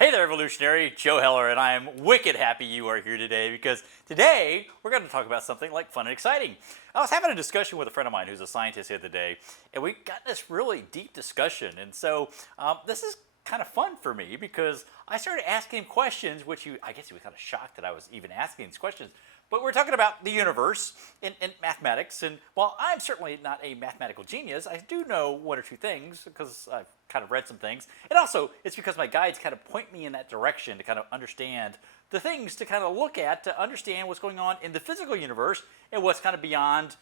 Hey there, evolutionary. Joe Heller, and I am wicked happy you are here today because today we're going to talk about something like fun and exciting. I was having a discussion with a friend of mine who's a scientist the other day, and we got this really deep discussion. And so this is kind of fun for me because I started asking him questions, which I guess he was kind of shocked that I was even asking these questions. But we're talking about the universe in mathematics, and while I'm certainly not a mathematical genius, I do know one or two things because I've kind of read some things. And also, it's because my guides kind of point me in that direction to kind of understand the things to kind of look at to understand what's going on in the physical universe and what's kind of beyond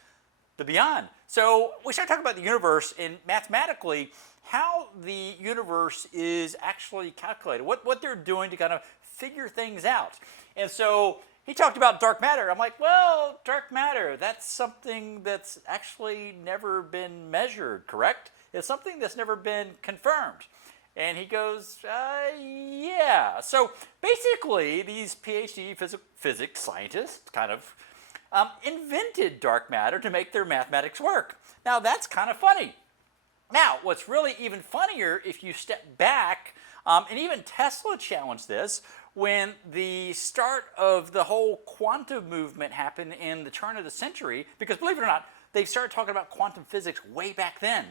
the beyond. So we start talking about the universe and mathematically how the universe is actually calculated, what they're doing to kind of figure things out. And so he talked about dark matter. I'm like, well, dark matter, that's something that's actually never been measured, correct? It's something that's never been confirmed. And he goes, yeah. So basically, these PhD physics scientists kind of invented dark matter to make their mathematics work. Now, that's kind of funny. Now, what's really even funnier if you step back, and even Tesla challenged this, when the start of the whole quantum movement happened in the turn of the century, because believe it or not, they started talking about quantum physics way back then.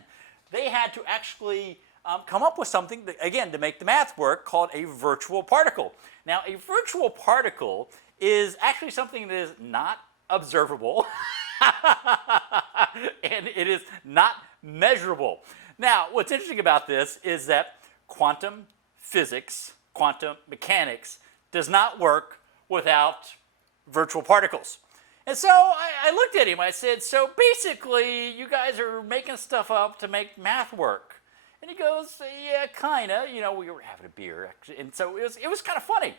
They had to actually come up with something, again, to make the math work, called a virtual particle. Now, a virtual particle is actually something that is not observable, and it is not measurable. Now, what's interesting about this is that quantum physics, quantum mechanics, does not work without virtual particles. And so I looked at him, I said, so basically you guys are making stuff up to make math work. And he goes, yeah, kinda, we were having a beer, actually. And so it was kind of funny.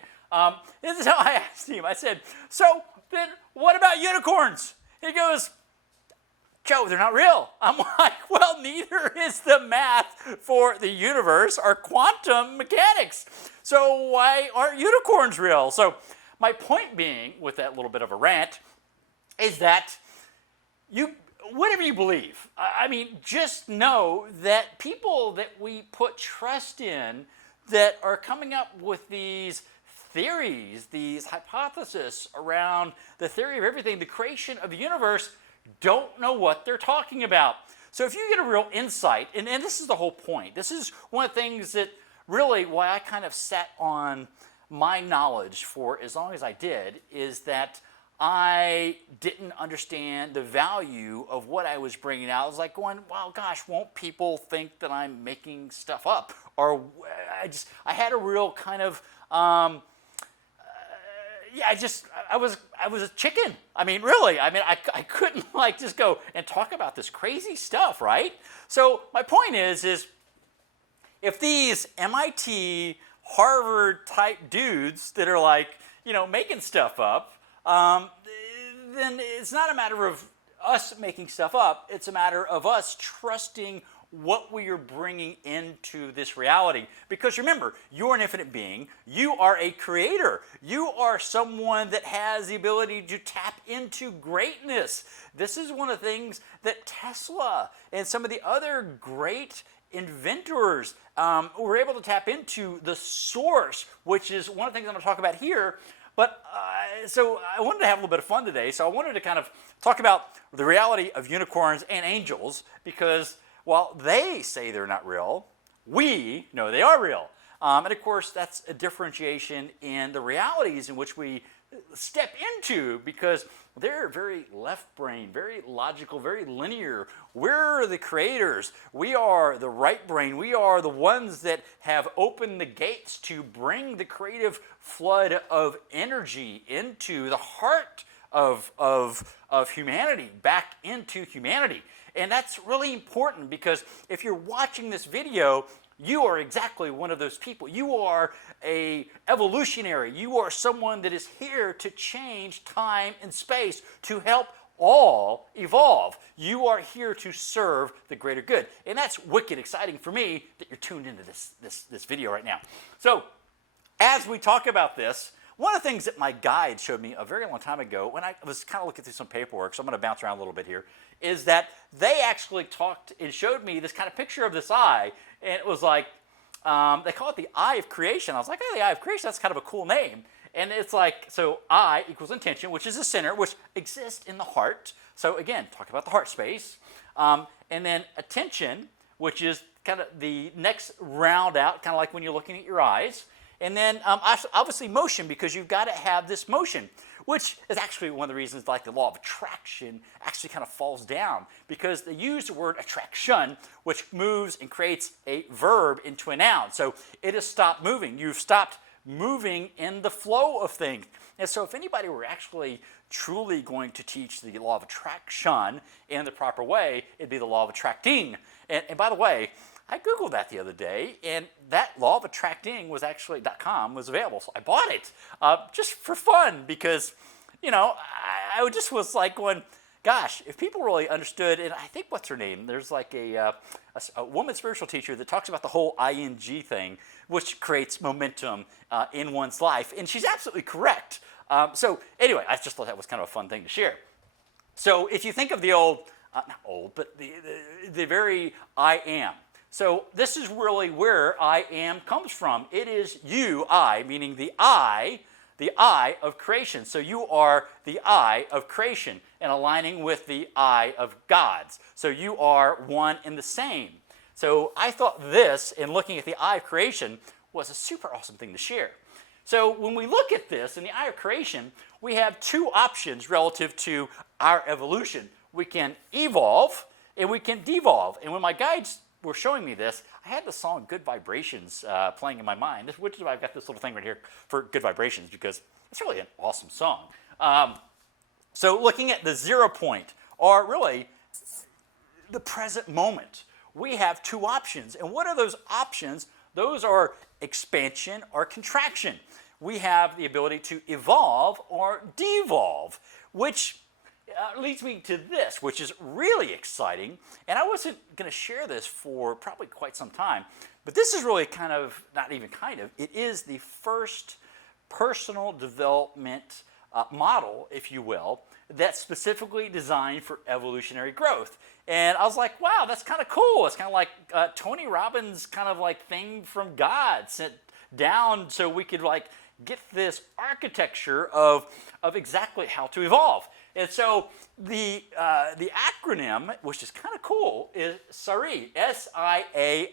This is how I asked him, I said, so then what about unicorns? He goes, Joe, they're not real. I'm like, well, neither is the math for the universe or quantum mechanics. So why aren't unicorns real? So my point being, with that little bit of a rant, is that whatever you believe, I mean, just know that people that we put trust in that are coming up with these theories, these hypotheses around the theory of everything, the creation of the universe, don't know what they're talking about. So if you get a real insight, and this is the whole point, this is one of the things that really why I kind of sat on my knowledge for as long as I did, is that I didn't understand the value of what I was bringing out. I was like going, well, gosh, won't people think that I'm making stuff up? Or I had a real kind of, I was a chicken. I mean, really, I couldn't just go and talk about this crazy stuff, right? So my point is if these MIT, Harvard type dudes that are making stuff up, then it's not a matter of us making stuff up. It's a matter of us trusting what we are bringing into this reality. Because remember, you're an infinite being. You are a creator. You are someone that has the ability to tap into greatness. This is one of the things that Tesla and some of the other great inventors were able to tap into, the source, which is one of the things I'm going to talk about here. But so I wanted to have a little bit of fun today. So I wanted to kind of talk about the reality of unicorns and angels, because while they say they're not real, we know they are real. And of course, that's a differentiation in the realities in which we step into, because they're very left brain, very logical, very linear. We're the creators. We are the right brain. We are the ones that have opened the gates to bring the creative flood of energy into the heart of humanity, back into humanity. And that's really important, because if you're watching this video, you are exactly one of those people. You are an evolutionary. You are someone that is here to change time and space, to help all evolve. You are here to serve the greater good. And that's wicked exciting for me that you're tuned into this video right now. So as we talk about this, one of the things that my guide showed me a very long time ago, when I was kind of looking through some paperwork, so I'm going to bounce around a little bit here, is that they actually talked and showed me this kind of picture of this eye, and it was like, they call it the eye of creation. I was like, oh, the eye of creation, that's kind of a cool name. And it's like, so I equals intention, which is the center, which exists in the heart. So again, talk about the heart space. And then attention, which is kind of the next round out, kind of like when you're looking at your eyes. And then obviously motion, because you've got to have this motion, which is actually one of the reasons like the law of attraction actually kind of falls down, because they use the word attraction, which moves and creates a verb into a noun. So it has stopped moving. You've stopped moving in the flow of things. And so if anybody were actually truly going to teach the law of attraction in the proper way, it'd be the law of attracting. And by the way, I Googled that the other day, and that law of attracting was actually .com was available. So I bought it just for fun, because, you know, I just was like going, gosh, if people really understood, and I think, what's her name? There's like a woman spiritual teacher that talks about the whole ing thing, which creates momentum in one's life, and she's absolutely correct. So anyway, I just thought that was kind of a fun thing to share. So if you think of the old, not old, but the very I am. So this is really where I am comes from. It is you, I, meaning the eye of creation. So you are the eye of creation, and aligning with the eye of God's. So you are one and the same. So I thought this, in looking at the eye of creation, was a super awesome thing to share. So when we look at this in the eye of creation, we have two options relative to our evolution. We can evolve and we can devolve. And when my guides were showing me this, I had the song Good Vibrations playing in my mind, which is why I've got this little thing right here for Good Vibrations, because it's really an awesome song. So looking at the 0 point, or really the present moment, we have two options. And what are those options? Those are expansion or contraction. We have the ability to evolve or devolve, which leads me to this, which is really exciting. And I wasn't going to share this for probably quite some time, but this is really kind of, not even kind of, it is the first personal development model, if you will, that's specifically designed for evolutionary growth. And I was like, wow, that's kind of cool. It's kind of like Tony Robbins' kind of like thing from God sent down so we could like get this architecture of exactly how to evolve. And so the acronym, which is kind of cool, is SIAREE, S-I-A-R-E-E.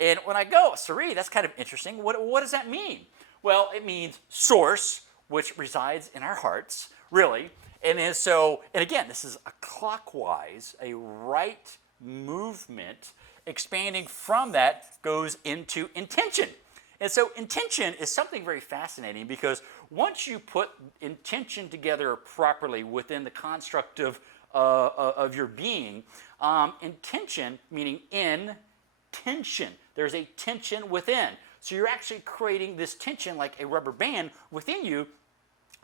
And when I go, SIAREE, that's kind of interesting. What does that mean? Well, it means source, which resides in our hearts, really. And again, this is a clockwise, a right movement. Expanding from that goes into intention. And so intention is something very fascinating, because once you put intention together properly within the construct of your being, intention, meaning in tension, there's a tension within. So you're actually creating this tension like a rubber band within you.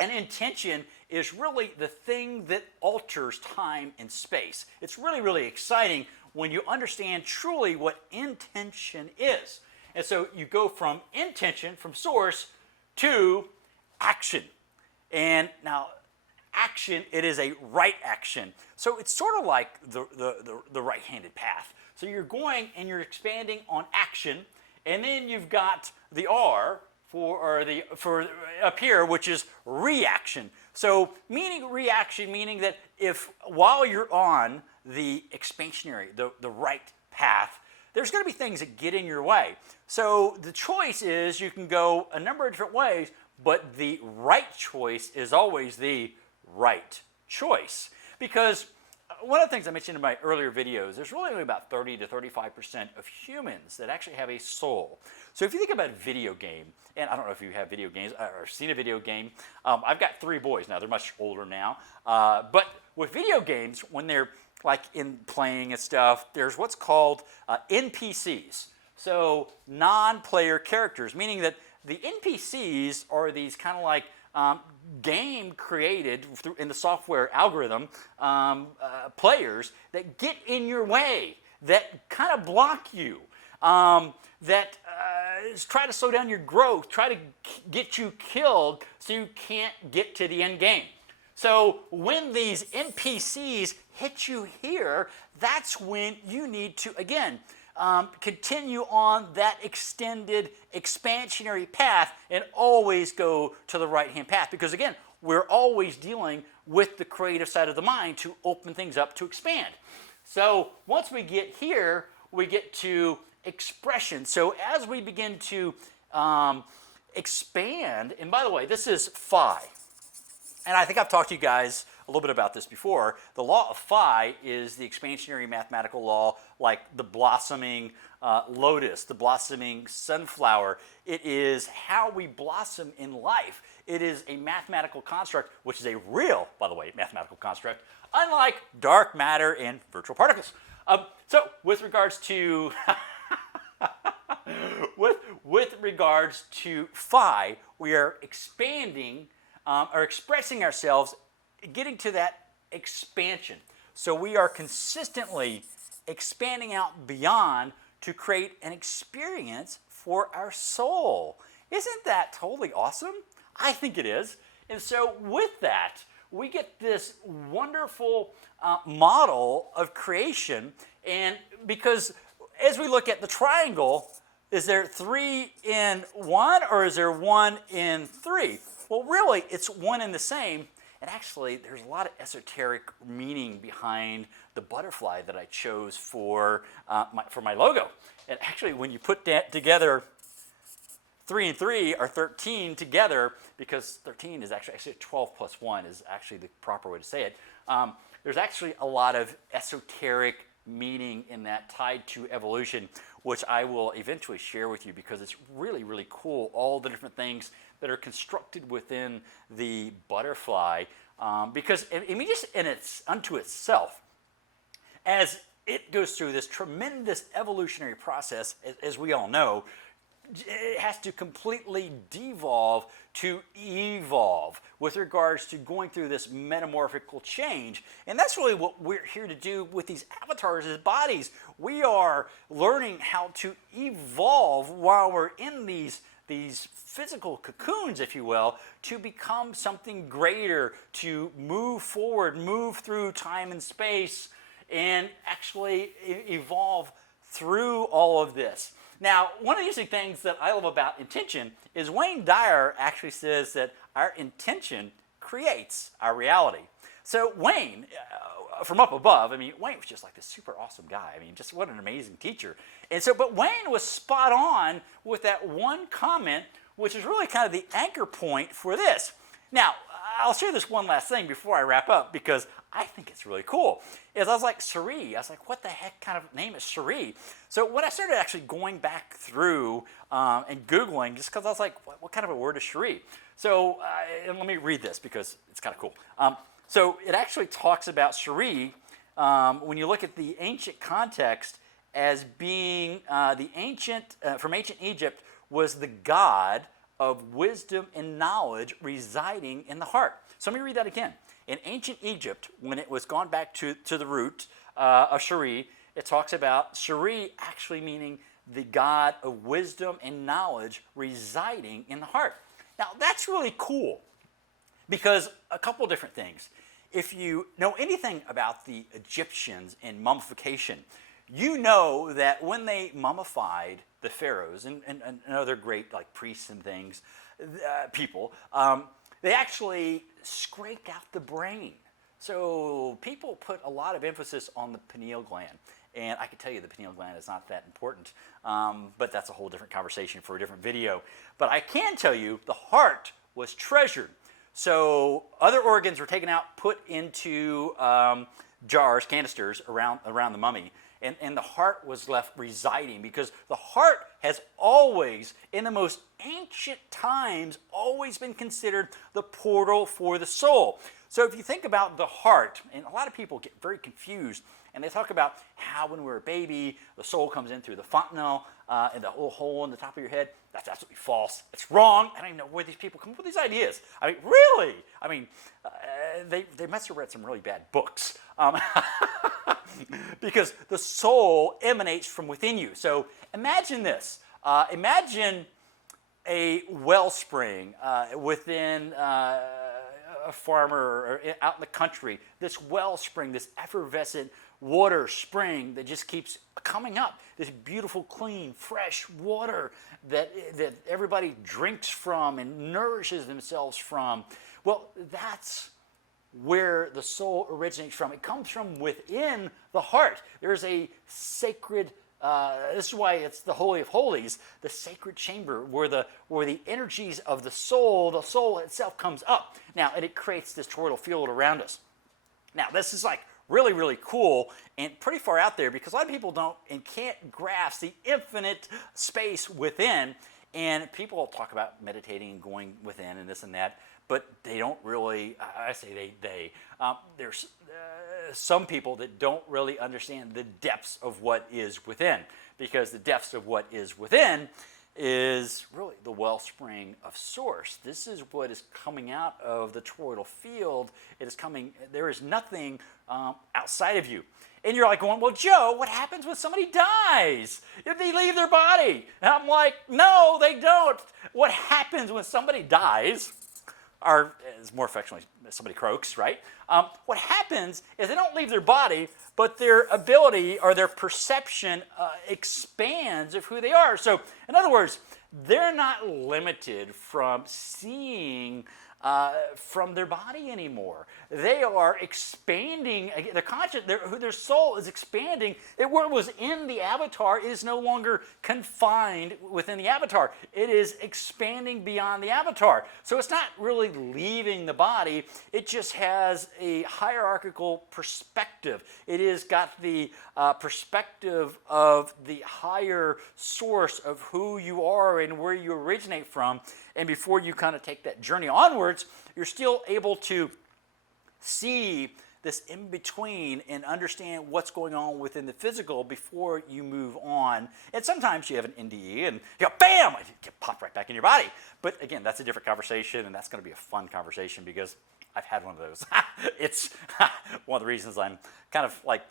And intention is really the thing that alters time and space. It's really, really exciting when you understand truly what intention is. And so you go from intention, from source, to action. And now, action, it is a right action. So it's sort of like the right-handed path. So you're going and you're expanding on action, and then you've got the R for up here, which is reaction. So reaction, meaning that if while you're on the expansionary, the right path, there's going to be things that get in your way. So the choice is you can go a number of different ways, but the right choice is always the right choice. Because one of the things I mentioned in my earlier videos, there's really only about 30 to 35% of humans that actually have a soul. So if you think about a video game, and I don't know if you have video games or seen a video game, I've got 3 boys now, they're much older now, but with video games, when they're like in playing and stuff, there's what's called NPCs. So non-player characters, meaning that the NPCs are these kind of like game created in the software algorithm players that get in your way, that kind of block you, that try to slow down your growth, try to get you killed so you can't get to the end game. So when these NPCs hit you here, that's when you need to, again, continue on that extended expansionary path and always go to the right-hand path. Because again, we're always dealing with the creative side of the mind to open things up to expand. So once we get here, we get to expression. So as we begin to expand, and by the way, this is phi. And I think I've talked to you guys a little bit about this before. The law of phi is the expansionary mathematical law, like the blossoming lotus, the blossoming sunflower. It is how we blossom in life. It is a mathematical construct, which is a real, by the way, mathematical construct, unlike dark matter and virtual particles. So with regards to with regards to phi, we are expanding or expressing ourselves, getting to that expansion. So we are consistently expanding out beyond to create an experience for our soul. Isn't that totally awesome? I think it is. And so with that, we get this wonderful model of creation. And because as we look at the triangle, is there 3 in 1 or is there 1 in 3? Well, really, it's one and the same. And actually, there's a lot of esoteric meaning behind the butterfly that I chose for my logo. And actually, when you put that together, 3 and 3 are 13 together, because 13 is actually 12 plus 1 is actually the proper way to say it. There's actually a lot of esoteric meaning in that tied to evolution, which I will eventually share with you because it's really, really cool, all the different things that are constructed within the butterfly. Because I mean, just in its unto itself, as it goes through this tremendous evolutionary process, as we all know, it has to completely devolve to evolve with regards to going through this metamorphical change. And that's really what we're here to do with these avatars as bodies. We are learning how to evolve while we're in these physical cocoons, if you will, to become something greater, to move forward, move through time and space, and actually evolve through all of this. Now, one of the interesting things that I love about intention is Wayne Dyer actually says that our intention creates our reality. So Wayne, from up above, I mean, Wayne was just like this super awesome guy. I mean, just what an amazing teacher. And so, but Wayne was spot on with that one comment, which is really kind of the anchor point for this. Now, I'll share this one last thing before I wrap up because I think it's really cool. Is I was like, SIAREE. I was like, what the heck kind of name is SIAREE? So when I started actually going back through and Googling, just because I was like, what kind of a word is SIAREE? So and let me read this because it's kind of cool. So it actually talks about SIAREE when you look at the ancient context as being the ancient, from ancient Egypt, was the god of wisdom and knowledge residing in the heart. So let me read that again. In ancient Egypt, when it was gone back to the root of SIAREE, it talks about SIAREE actually meaning the god of wisdom and knowledge residing in the heart. Now, that's really cool because a couple different things. If you know anything about the Egyptians and mummification, you know that when they mummified the pharaohs and other great like priests and things, people, they actually scraped out the brain. So people put a lot of emphasis on the pineal gland. And I can tell you the pineal gland is not that important, but that's a whole different conversation for a different video. But I can tell you the heart was treasured. So other organs were taken out, put into jars, canisters around the mummy. And the heart was left residing because the heart has always, in the most ancient times, always been considered the portal for the soul. So if you think about the heart, and a lot of people get very confused, and they talk about how when we're a baby, the soul comes in through the fontanelle and the little hole in the top of your head. That's absolutely false. It's wrong. I don't even know where these people come up with these ideas. I mean, really? I mean, they must have read some really bad books. Because the soul emanates from within you. So imagine this. Imagine a wellspring within a farmer or out in the country. This wellspring, this effervescent water spring that just keeps coming up. This beautiful, clean, fresh water that everybody drinks from and nourishes themselves from. Well, that's where the soul originates from. It comes from within the heart. There's a sacred, this is why it's the Holy of Holies, the sacred chamber where the energies of the soul itself comes up. Now, and it creates this toroidal field around us. Now, this is like really, really cool and pretty far out there because a lot of people don't and can't grasp the infinite space within. And people talk about meditating and going within and this and that, but they don't really, I say there's some people that don't really understand the depths of what is within, because the depths of what is within is really the wellspring of source. This is what is coming out of the toroidal field. It is coming, there is nothing outside of you. And you're like going, well, Joe, what happens when somebody dies? If they leave their body? And I'm like, no, they don't. What happens when somebody dies, or as more affectionately, somebody croaks, right? What happens is they don't leave their body, but their ability or their perception expands of who they are. So, in other words, they're not limited from seeing from their body anymore. They are expanding. Their conscious, their soul is expanding. What was in the avatar is no longer confined within the avatar. It is expanding beyond the avatar. So it's not really leaving the body. It just has a hierarchical perspective. It has got the perspective of the higher source of who you are and where you originate from. And before you kind of take that journey onwards, you're still able to see this in between and understand what's going on within the physical before you move on. And sometimes you have an NDE and you go, bam, you get popped right back in your body. But again, that's a different conversation, and that's going to be a fun conversation because I've had one of those. It's one of the reasons I'm kind of like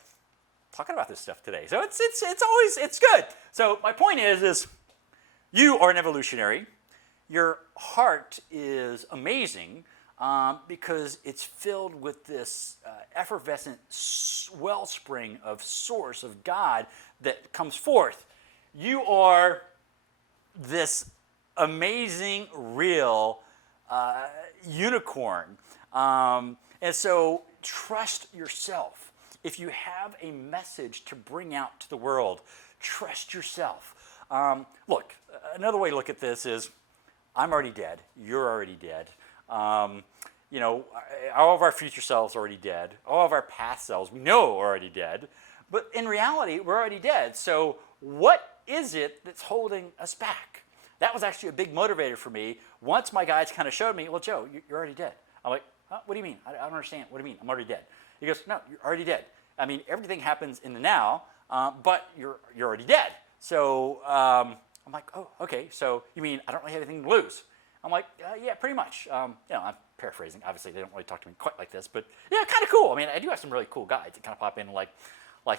talking about this stuff today. So it's good. So my point is you are an evolutionary. Your heart is amazing because it's filled with this effervescent wellspring of source of God that comes forth. You are this amazing, real unicorn. And so trust yourself. If you have a message to bring out to the world, trust yourself. Look, another way to look at this is, I'm already dead. You're already dead. You know, all of our future selves are already dead. All of our past selves we know are already dead. But in reality, we're already dead. So what is it that's holding us back? That was actually a big motivator for me. Once my guides kind of showed me, well, Joe, you're already dead. I'm like, huh? What do you mean? I don't understand. What do you mean? I'm already dead. He goes, no, you're already dead. I mean, everything happens in the now, but you're already dead. So I'm like, oh, okay, so you mean I don't really have anything to lose? I'm like, yeah, pretty much. You know, I'm paraphrasing. Obviously, they don't really talk to me quite like this, but yeah, kind of cool. I mean, I do have some really cool guides that kind of pop in like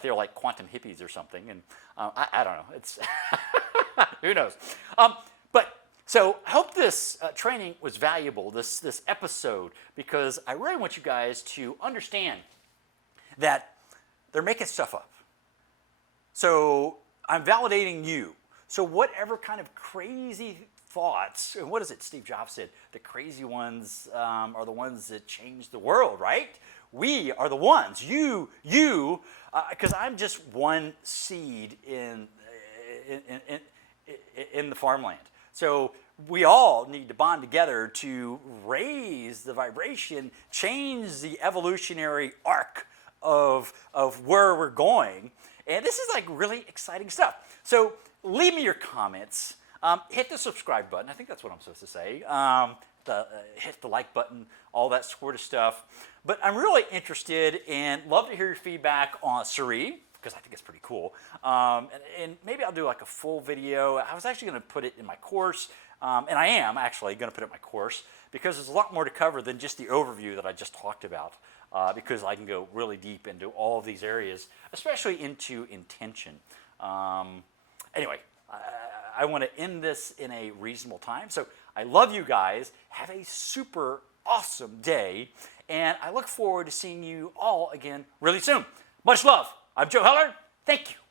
they're like quantum hippies or something, and I don't know. It's who knows? But so I hope this training was valuable, this episode, because I really want you guys to understand that they're making stuff up. So I'm validating you. So whatever kind of crazy thoughts, and what is it Steve Jobs said? The crazy ones are the ones that change the world, right? We are the ones. You, because I'm just one seed in the farmland. So we all need to bond together to raise the vibration, change the evolutionary arc of where we're going. And this is like really exciting stuff. So leave me your comments. Hit the subscribe button. I think that's what I'm supposed to say. Hit the like button, all that sort of stuff. But I'm really interested and love to hear your feedback on SIAREE, because I think it's pretty cool. And maybe I'll do like a full video. I was actually going to put it in my course, and I am actually going to put it in my course, because there's a lot more to cover than just the overview that I just talked about, because I can go really deep into all of these areas, especially into intention. Anyway, I want to end this in a reasonable time. So I love you guys. Have a super awesome day. And I look forward to seeing you all again really soon. Much love. I'm Joe Heller. Thank you.